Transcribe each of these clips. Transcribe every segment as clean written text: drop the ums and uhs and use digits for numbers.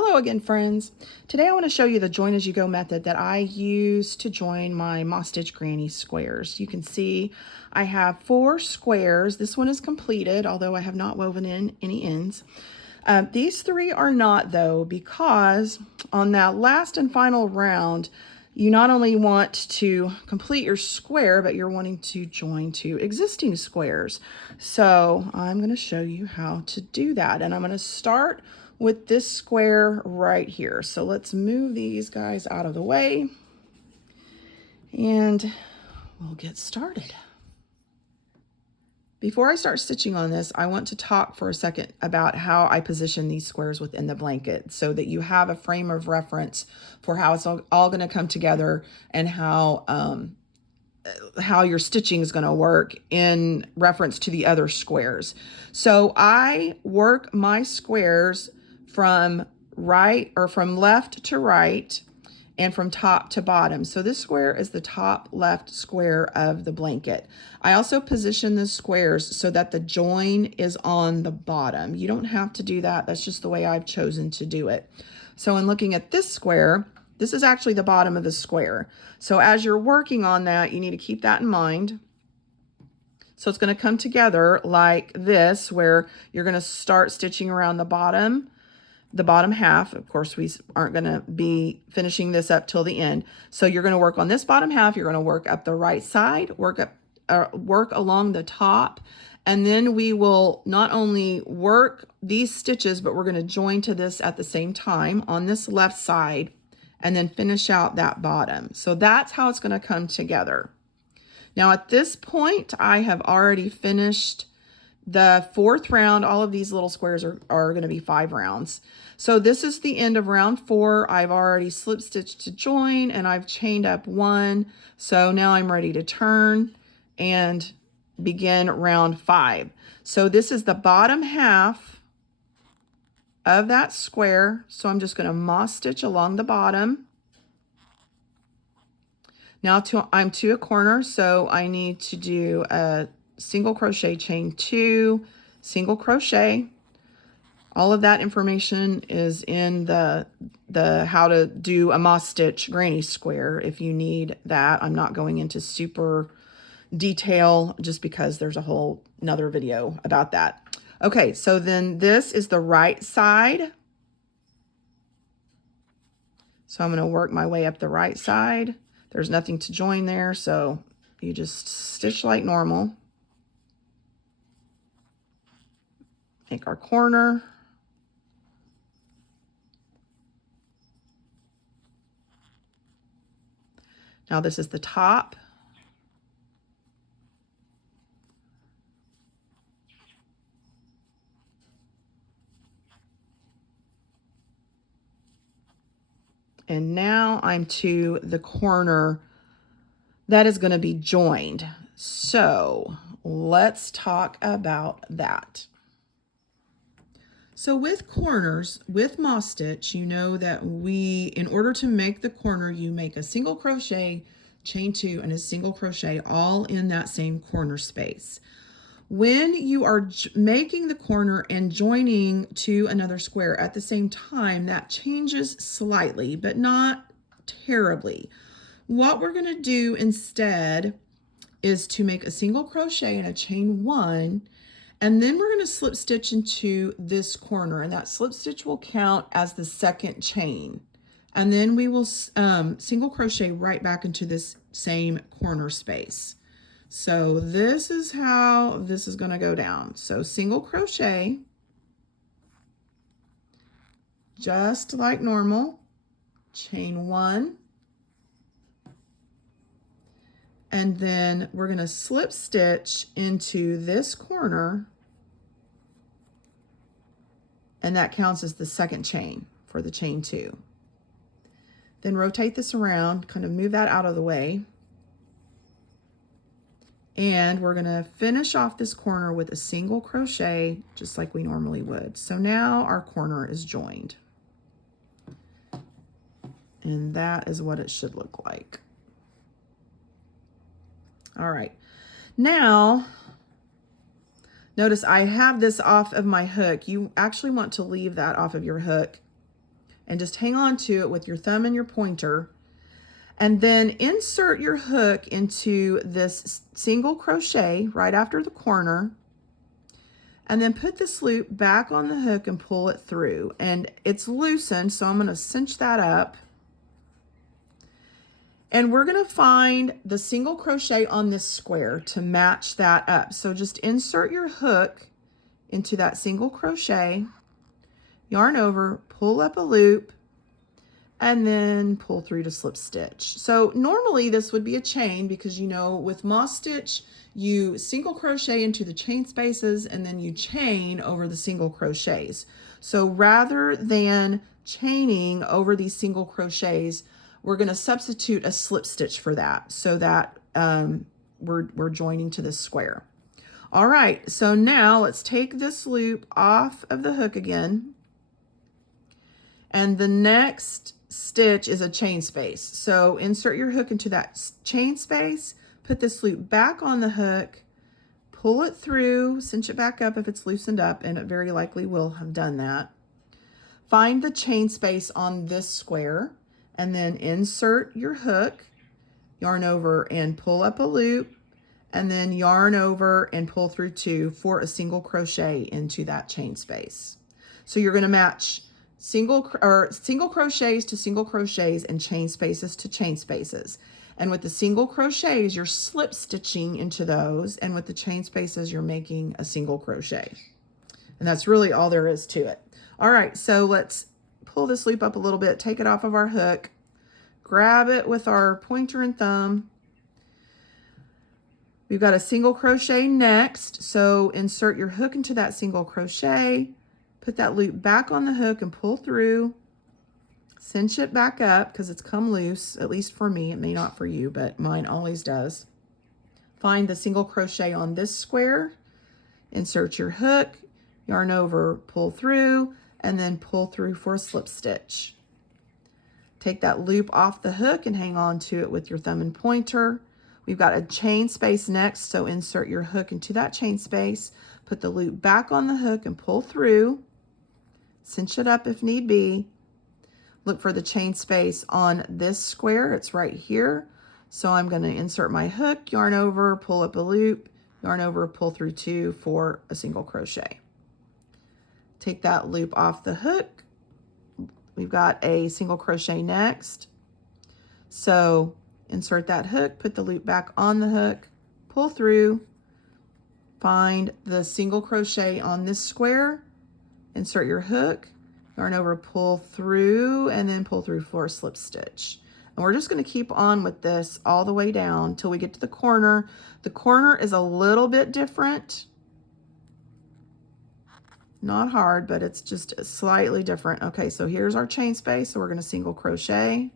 Hello again, friends. Today I want to show you the join as you go method that I use to join my Moss Stitch Granny squares. You can see I have 4 squares. This one is completed, although I have not woven in any ends. These 3 are not, though, because on that last and final round, you not only want to complete your square, but you're wanting to join 2 existing squares. So I'm going to show you how to do that. And I'm going to start with this square right here. So let's move these guys out of the way and we'll get started. Before I start stitching on this, I want to talk for a second about how I position these squares within the blanket so that you have a frame of reference for how it's all going to come together and how your stitching is going to work in reference to the other squares. So I work my squares from left to right and from top to bottom. So this square is the top left square of the blanket. I also position the squares so that the join is on the bottom. You don't have to do that. That's just the way I've chosen to do it. So in looking at this square, this is actually the bottom of the square. So as you're working on that, you need to keep that in mind. So it's going to come together like this, where you're going to start stitching around the bottom half. Of course, we aren't going to be finishing this up till the end. So you're going to work on this bottom half. You're going to work up the right side, work along the top. And then we will not only work these stitches, but we're going to join to this at the same time on this left side and then finish out that bottom. So that's how it's going to come together. Now at this point, I have already finished the 4th round. All of these little squares are going to be 5 rounds. So this is the end of round 4. I've already slip stitched to join and I've chained up 1. So now I'm ready to turn and begin round 5. So this is the bottom half of that square. So I'm just going to moss stitch along the bottom. Now I'm to a corner, so I need to do a single crochet, chain 2, single crochet. All of that information is in the how to do a moss stitch granny square if you need that. I'm not going into super detail just because there's a whole another video about that. Okay, so then this is the right side. So I'm going to work my way up the right side. There's nothing to join there, so you just stitch like normal. Make our corner. Now this is the top. And now I'm to the corner that is going to be joined. So let's talk about that. So with corners, with moss stitch, you know that in order to make the corner, you make a single crochet, chain 2, and a single crochet all in that same corner space. When you are making the corner and joining to another square at the same time, that changes slightly, but not terribly. What we're going to do instead is to make a single crochet and a chain 1, and then we're going to slip stitch into this corner, and that slip stitch will count as the 2nd chain. And then we will single crochet right back into this same corner space. So this is how this is going to go down. So single crochet, just like normal, chain 1, and then we're going to slip stitch into this corner, and that counts as the 2nd chain for the chain 2. Then rotate this around, kind of move that out of the way. And we're going to finish off this corner with a single crochet, just like we normally would. So now our corner is joined. And that is what it should look like. All right. Now, notice I have this off of my hook. You actually want to leave that off of your hook and just hang on to it with your thumb and your pointer. And then insert your hook into this single crochet right after the corner. And then put this loop back on the hook and pull it through. And it's loosened, so I'm going to cinch that up. And we're going to find the single crochet on this square to match that up. So just insert your hook into that single crochet, yarn over, pull up a loop, and then pull through to slip stitch. So normally this would be a chain because, you know, with moss stitch, you single crochet into the chain spaces and then you chain over the single crochets. So rather than chaining over these single crochets, we're going to substitute a slip stitch for that so that we're joining to this square. All right, so now let's take this loop off of the hook again. And the next stitch is a chain space. So insert your hook into that chain space, put this loop back on the hook, pull it through, cinch it back up if it's loosened up, and it very likely will have done that. Find the chain space on this square, and then insert your hook, yarn over and pull up a loop, and then yarn over and pull through 2 for a single crochet into that chain space. So you're going to match single crochets to single crochets and chain spaces to chain spaces. And with the single crochets, you're slip stitching into those, and with the chain spaces, you're making a single crochet. And that's really all there is to it. All right, so let's pull this loop up a little bit, take it off of our hook, grab it with our pointer and thumb. We've got a single crochet next, so insert your hook into that single crochet, put that loop back on the hook and pull through, cinch it back up because it's come loose, at least for me. It may not for you, but mine always does. Find the single crochet on this square, insert your hook, yarn over, pull through, and then pull through for a slip stitch. Take that loop off the hook and hang on to it with your thumb and pointer. We've got a chain space next, so insert your hook into that chain space, put the loop back on the hook and pull through, cinch it up if need be. Look for the chain space on this square, it's right here. So I'm going to insert my hook, yarn over, pull up a loop, yarn over, pull through 2 for a single crochet. Take that loop off the hook. We've got a single crochet next. So insert that hook, put the loop back on the hook, pull through, find the single crochet on this square, insert your hook, yarn over, pull through, and then pull through for a slip stitch. And we're just going to keep on with this all the way down till we get to the corner. The corner is a little bit different. Not hard, but it's just slightly different. Okay, so here's our chain space. So we're going to single crochet.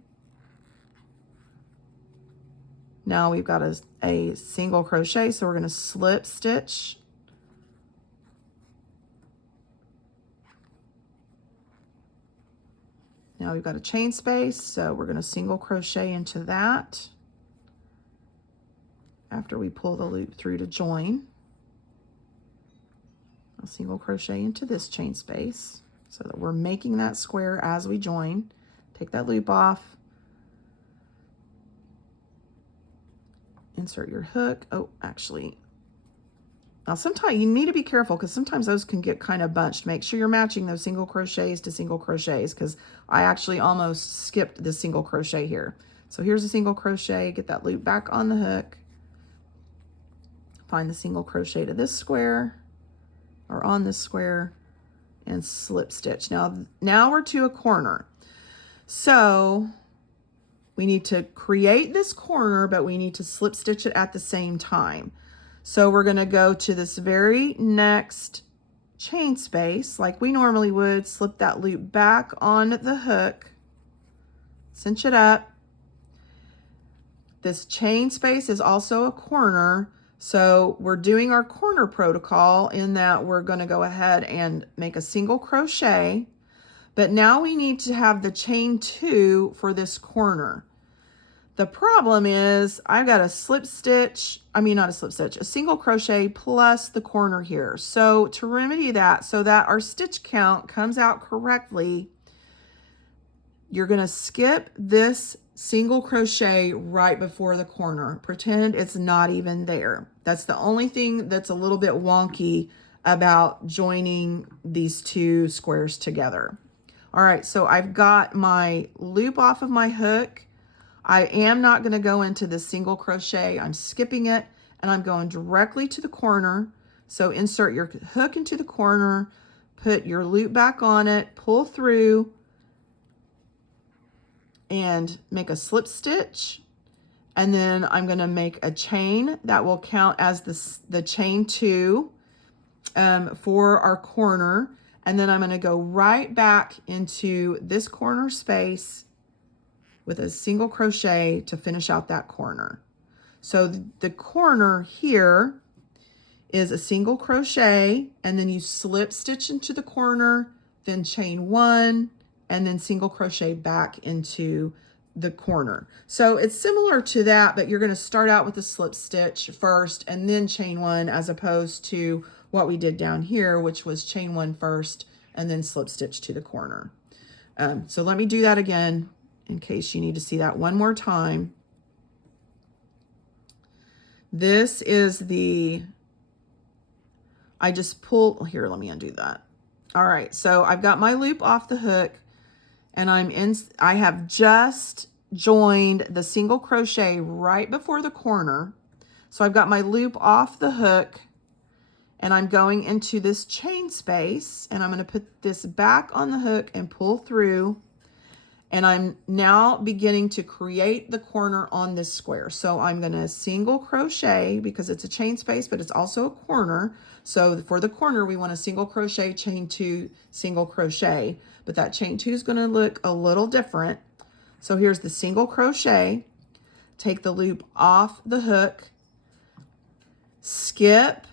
Now we've got a single crochet, so we're going to slip stitch. Now we've got a chain space, so we're going to single crochet into that after we pull the loop through to join. I'll single crochet into this chain space so that we're making that square as we join. Take that loop off. Insert your hook. Oh, actually, now sometimes you need to be careful because sometimes those can get kind of bunched. Make sure you're matching those single crochets to single crochets because I actually almost skipped the single crochet here. So here's a single crochet, get that loop back on the hook. Find the single crochet to this square or on this square and slip stitch. Now we're to a corner. So we need to create this corner, but we need to slip stitch it at the same time. So we're going to go to this very next chain space like we normally would, slip that loop back on the hook, cinch it up. This chain space is also a corner. So we're doing our corner protocol in that we're going to go ahead and make a single crochet, but now we need to have the chain 2 for this corner. The problem is I've got a slip stitch, a single crochet plus the corner here. So to remedy that so that our stitch count comes out correctly, you're going to skip this single crochet right before the corner. Pretend it's not even there. That's the only thing that's a little bit wonky about joining these two squares together. All right, so I've got my loop off of my hook. I am not going to go into the single crochet. I'm skipping it, and I'm going directly to the corner. So insert your hook into the corner, put your loop back on it, pull through, and make a slip stitch. And then I'm going to make a chain that will count as the chain 2 for our corner. And then I'm going to go right back into this corner space with a single crochet to finish out that corner. So the corner here is a single crochet, and then you slip stitch into the corner, then chain 1, and then single crochet back into the corner. So it's similar to that, but you're going to start out with a slip stitch first and then chain 1, as opposed to what we did down here, which was chain 1 first and then slip stitch to the corner. So let me do that again in case you need to see that one more time. This is the, I just pulled, here, let me undo that. All right, so I've got my loop off the hook, and I have just joined the single crochet right before the corner. So I've got my loop off the hook, and I'm going into this chain space, and I'm going to put this back on the hook and pull through. And I'm now beginning to create the corner on this square. So I'm going to single crochet because it's a chain space, but it's also a corner. So for the corner, we want a single crochet, chain 2, single crochet. But that chain 2 is going to look a little different. So here's the single crochet. Take the loop off the hook. Skip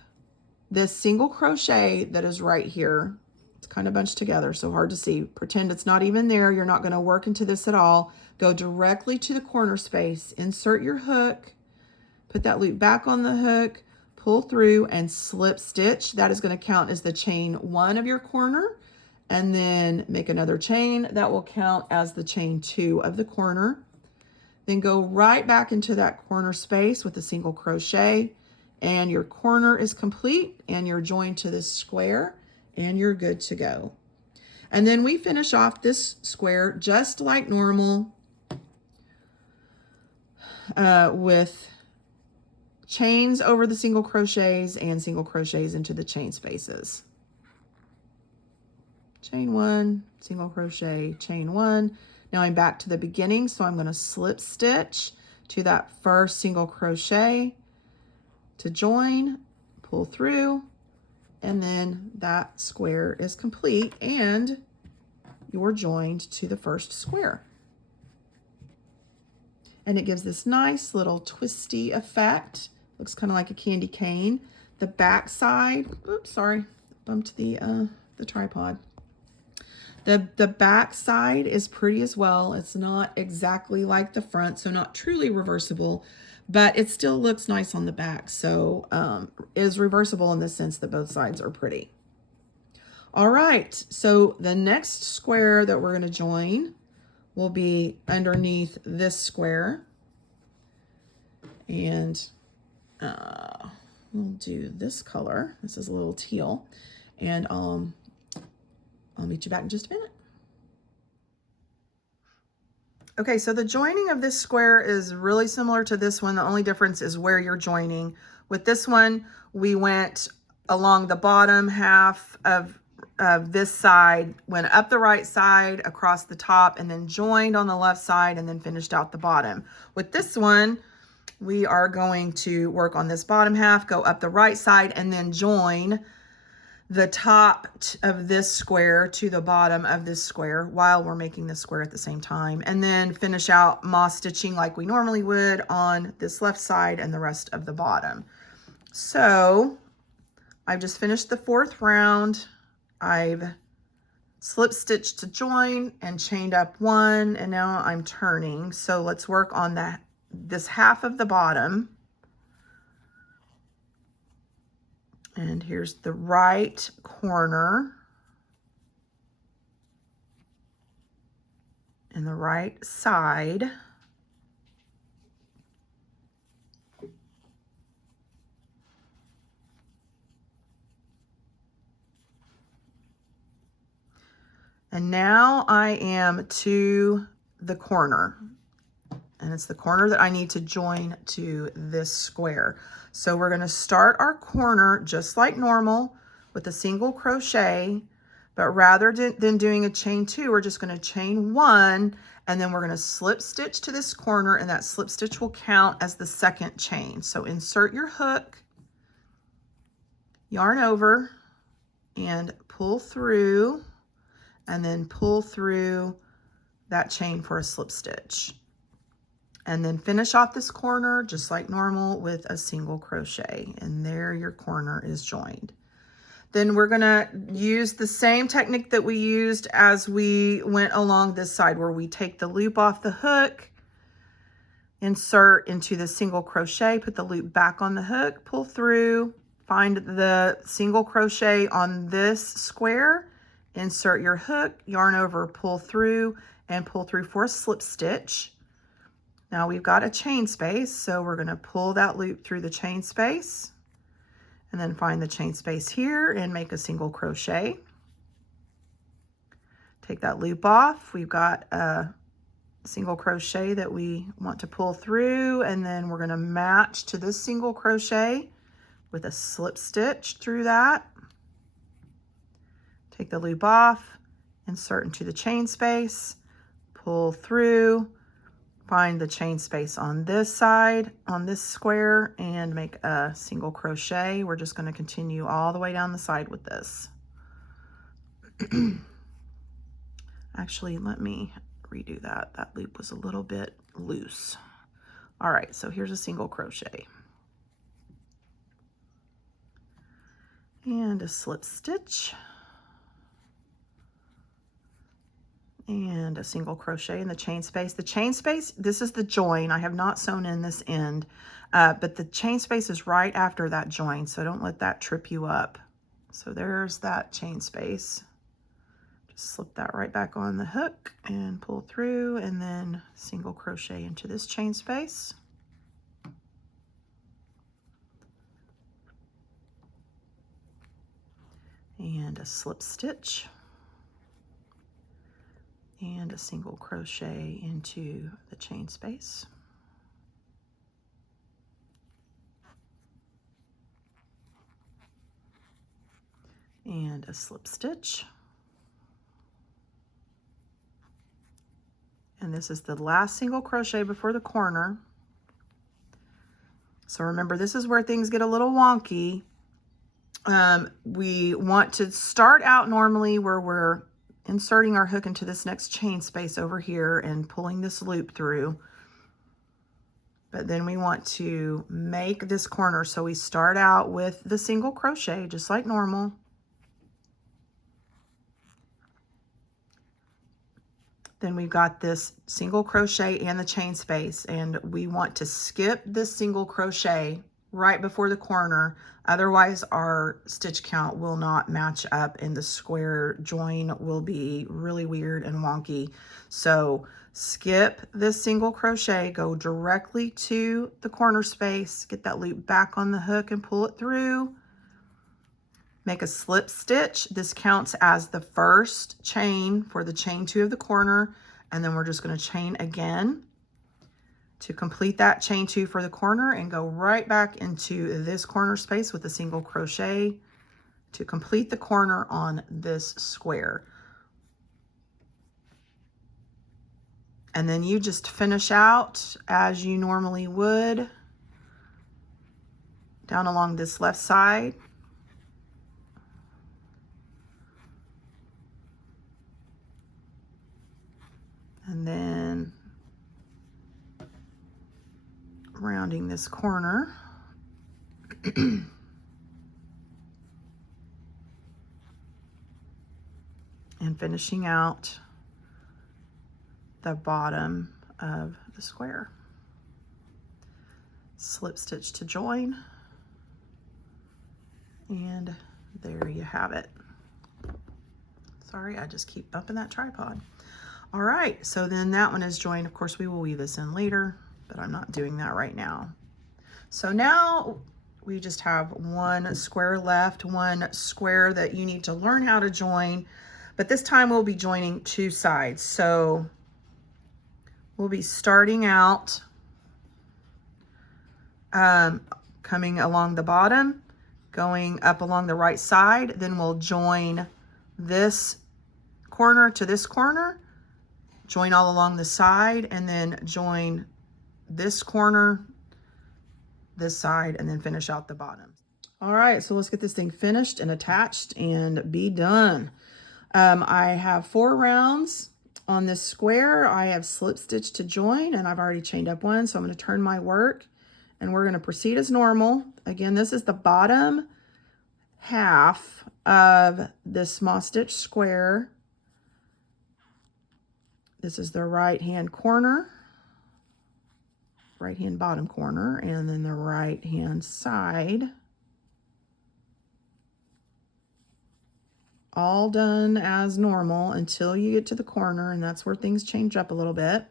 this single crochet that is right here. It's kind of bunched together, so hard to see. Pretend it's not even there. You're not going to work into this at all. Go directly to the corner space. Insert your hook. Put that loop back on the hook. Pull through and slip stitch. That is going to count as the chain 1 of your corner. And then make another chain. That will count as the chain 2 of the corner. Then go right back into that corner space with a single crochet. And your corner is complete, and you're joined to this square, and you're good to go. And then we finish off this square just like normal with chains over the single crochets and single crochets into the chain spaces. Chain 1, single crochet, chain 1. Now I'm back to the beginning, so I'm going to slip stitch to that first single crochet to join, pull through, and then that square is complete and you're joined to the first square. And it gives this nice little twisty effect. Looks kind of like a candy cane. The back side, oops, sorry, bumped the tripod. The back side is pretty as well. It's not exactly like the front, so not truly reversible, but it still looks nice on the back. So is reversible in the sense that both sides are pretty. All right, so the next square that we're going to join will be underneath this square. And we'll do this color. This is a little teal. And I'll meet you back in just a minute. Okay, so the joining of this square is really similar to this one. The only difference is where you're joining. With this one, we went along the bottom half of this side, went up the right side, across the top, and then joined on the left side, and then finished out the bottom. With this one, we are going to work on this bottom half, go up the right side, and then join the top of this square to the bottom of this square while we're making this square at the same time, and then finish out moss stitching like we normally would on this left side and the rest of the bottom. So I've just finished the 4th round. I've slip stitched to join and chained up 1, and now I'm turning. So let's work on this half of the bottom. And here's the right corner. in the right side. And now I am to the corner, and it's the corner that I need to join to this square. So we're going to start our corner just like normal with a single crochet, but rather than doing a chain 2, we're just going to chain 1, and then we're going to slip stitch to this corner, and that slip stitch will count as the second chain. So insert your hook, yarn over, and pull through, and then pull through that chain for a slip stitch. And then finish off this corner just like normal with a single crochet, and there your corner is joined. Then we're gonna use the same technique that we used as we went along this side, where we take the loop off the hook, insert into the single crochet, put the loop back on the hook, pull through, find the single crochet on this square, insert your hook, yarn over, pull through, and pull through for a slip stitch. Now we've got a chain space, so we're going to pull that loop through the chain space, and then find the chain space here and make a single crochet. Take that loop off. We've got a single crochet that we want to pull through, and then we're going to match to this single crochet with a slip stitch through that. Take the loop off, insert into the chain space, pull through, find the chain space on this side, on this square, and make a single crochet. We're just going to continue all the way down the side with this. Actually, let me redo that. That loop was a little bit loose. All right, so here's a single crochet. And a slip stitch. And a single crochet in the chain space. The chain space, this is the join. I have not sewn in this end, but the chain space is right after that join, so don't let that trip you up. So there's that chain space. Just slip that right back on the hook and pull through, and then single crochet into this chain space. And a slip stitch. And a single crochet into the chain space. And a slip stitch. And this is the last single crochet before the corner. So remember, this is where things get a little wonky. We want to start out normally where we're inserting our hook into this next chain space over here and pulling this loop through. But then we want to make this corner. So we start out with the single crochet, just like normal. Then we've got this single crochet and the chain space, and we want to skip this single crochet right before the corner. Otherwise our stitch count will not match up and the square join will be really weird and wonky. So skip this single crochet, go directly to the corner space, get that loop back on the hook and pull it through. Make a slip stitch. This counts as the first chain for the chain 2 of the corner, and then we're just going to chain again to complete that chain 2 for the corner and go right back into this corner space with a single crochet to complete the corner on this square. And then you just finish out as you normally would down along this left side. And then rounding this corner. And finishing out the bottom of the square. Slip stitch to join. And there you have it. Sorry, I just keep bumping that tripod. All right, so then that one is joined. Of course, we will weave this in later, but I'm not doing that right now. So now we just have one square left, one square that you need to learn how to join, but this time we'll be joining two sides. So we'll be starting out coming along the bottom, going up along the right side, then we'll join this corner to this corner, join all along the side, and then join this corner, this side, and then finish out the bottom. All right, so let's get this thing finished and attached and be done. I have 4 rounds on this square. I have slip stitch to join, and I've already chained up one, so I'm going to turn my work, and we're going to proceed as normal. Again, this is the bottom half of this small stitch square. This is the right hand corner, right hand bottom corner, and then the right hand side. All done as normal until you get to the corner, and that's where things change up a little bit.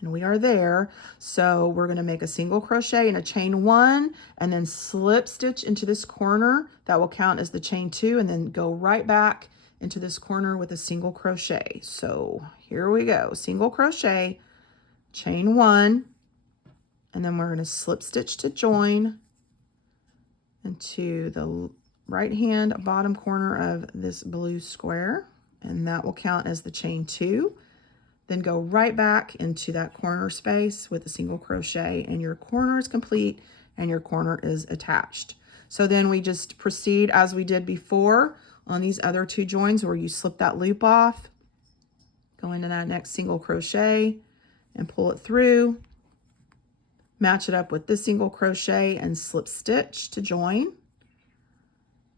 And we are there. So we're going to make a single crochet and a chain 1, and then slip stitch into this corner. That will count as the chain 2, and then go right back into this corner with a single crochet. So here we go. Single crochet, chain 1, and then we're going to slip stitch to join into the right hand bottom corner of this blue square, and that will count as the chain 2. Then go right back into that corner space with a single crochet, and your corner is complete and your corner is attached. So then we just proceed as we did before on these other 2 joins, where you slip that loop off, go into that next single crochet and pull it through, match it up with this single crochet and slip stitch to join.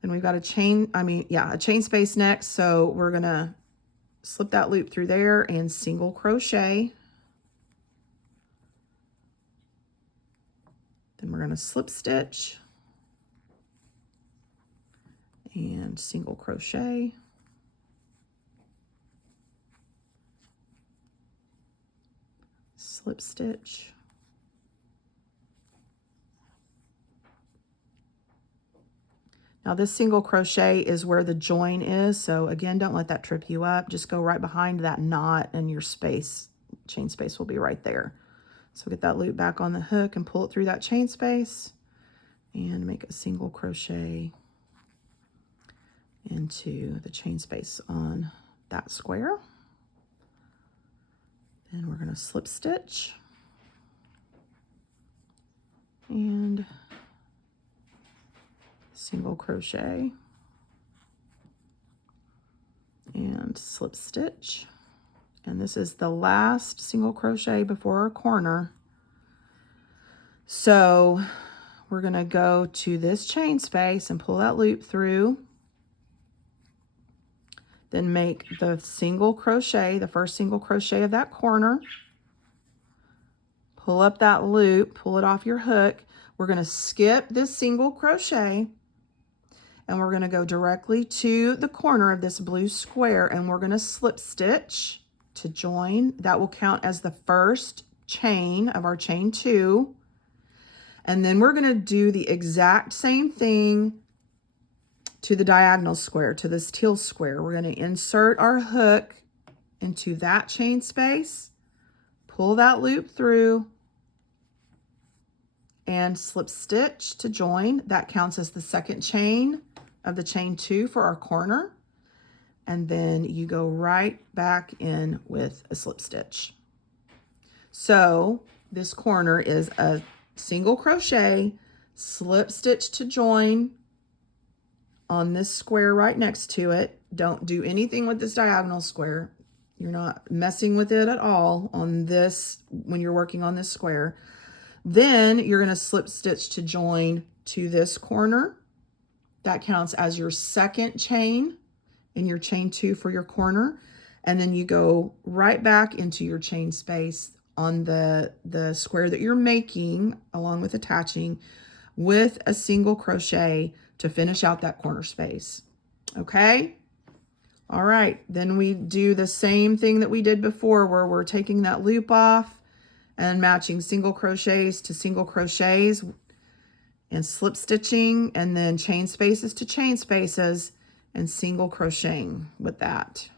And we've got a chain space next. So we're gonna slip that loop through there and single crochet. Then we're gonna slip stitch and single crochet. Slip stitch. Now this single crochet is where the join is. So again, don't let that trip you up. Just go right behind that knot, and your space, chain space, will be right there. So get that loop back on the hook and pull it through that chain space and make a single crochet into the chain space on that square. Then we're going to slip stitch and single crochet and slip stitch. And this is the last single crochet before our corner. So we're going to go to this chain space and pull that loop through. Then make the single crochet, the first single crochet of that corner. Pull up that loop, pull it off your hook. We're going to skip this single crochet, and we're going to go directly to the corner of this blue square, and we're going to slip stitch to join. That will count as the first chain of our chain 2. And then we're going to do the exact same thing to the diagonal square, to this teal square. We're going to insert our hook into that chain space, pull that loop through, and slip stitch to join. That counts as the second chain of the chain 2 for our corner. And then you go right back in with a slip stitch. So this corner is a single crochet, slip stitch to join on this square right next to it. Don't do anything with this diagonal square. You're not messing with it at all on this when you're working on this square. Then you're going to slip stitch to join to this corner. That counts as your second chain in your chain 2 for your corner. And then you go right back into your chain space on the square that you're making along with attaching with a single crochet to finish out that corner space. Okay, All right, then we do the same thing that we did before, where we're taking that loop off and matching single crochets to single crochets and slip stitching, and then chain spaces to chain spaces and single crocheting with that.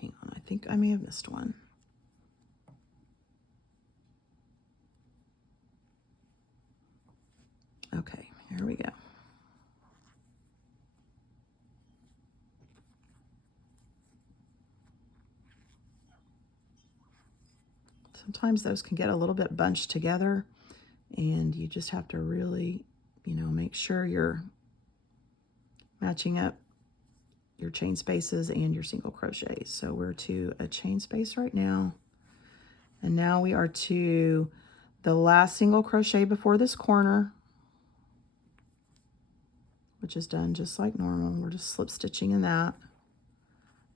Hang on, I think I may have missed one. Okay, here we go. Sometimes those can get a little bit bunched together, and you just have to really, make sure you're matching up your chain spaces and your single crochets. So we're to a chain space right now. And now we are to the last single crochet before this corner, which is done just like normal. We're just slip stitching in that.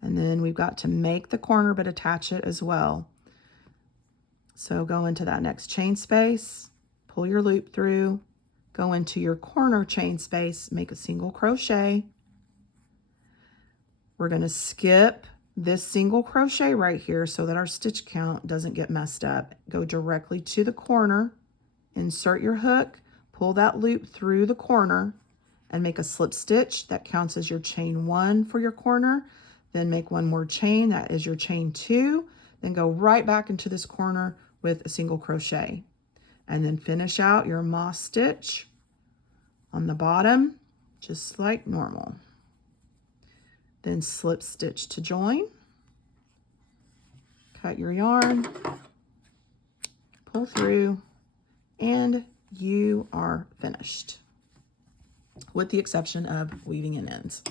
And then we've got to make the corner but attach it as well. So go into that next chain space, pull your loop through, go into your corner chain space, make a single crochet. We're going to skip this single crochet right here so that our stitch count doesn't get messed up. Go directly to the corner, insert your hook, pull that loop through the corner, and make a slip stitch. That counts as your chain 1 for your corner. Then make one more chain, that is your chain 2. Then go right back into this corner with a single crochet. And then finish out your moss stitch on the bottom, just like normal. Then slip stitch to join, cut your yarn, pull through, and you are finished, with the exception of weaving in ends.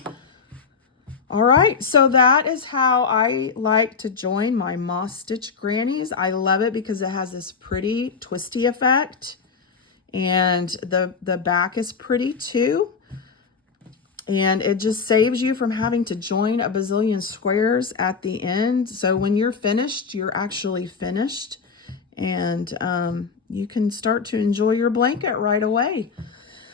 All right, so that is how I like to join my moss stitch grannies. I love it because it has this pretty twisty effect, and the back is pretty too. And it just saves you from having to join a bazillion squares at the end. So when you're finished, you're actually finished. And you can start to enjoy your blanket right away.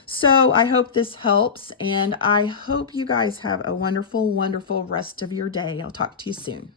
So I hope this helps. And I hope you guys have a wonderful, wonderful rest of your day. I'll talk to you soon.